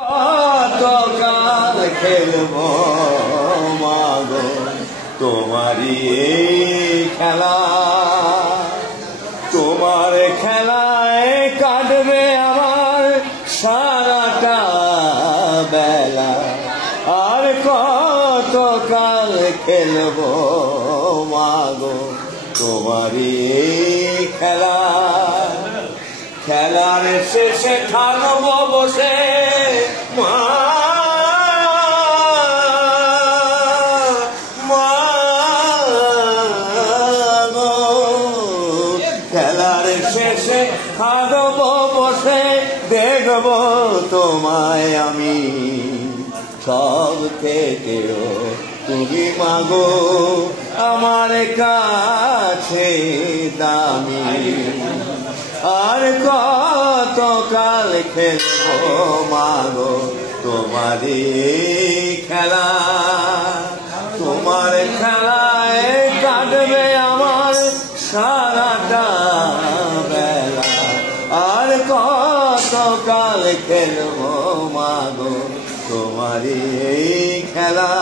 কতকাল খেলবো মাগো তোমারই এই খেলা, তোমার খেলায় কাটবে আমার সারাটা বেলা। আর কতকাল খেলবো মাগো তোমারই এই খেলা, খেলার শেষে থাকবো বসে খেলার শেষে থাকবো বসে দেখবো তোমায় আমি সব থেকেও তুমি মাগো আমার কাছে দামি। আর কতকাল খেলবো মাগো তোমারই খেলা, তোমার খেলায় কাটবে আমার সারাটা বেলা। আর কতকাল খেলবো মাগো তোমারই খেলা।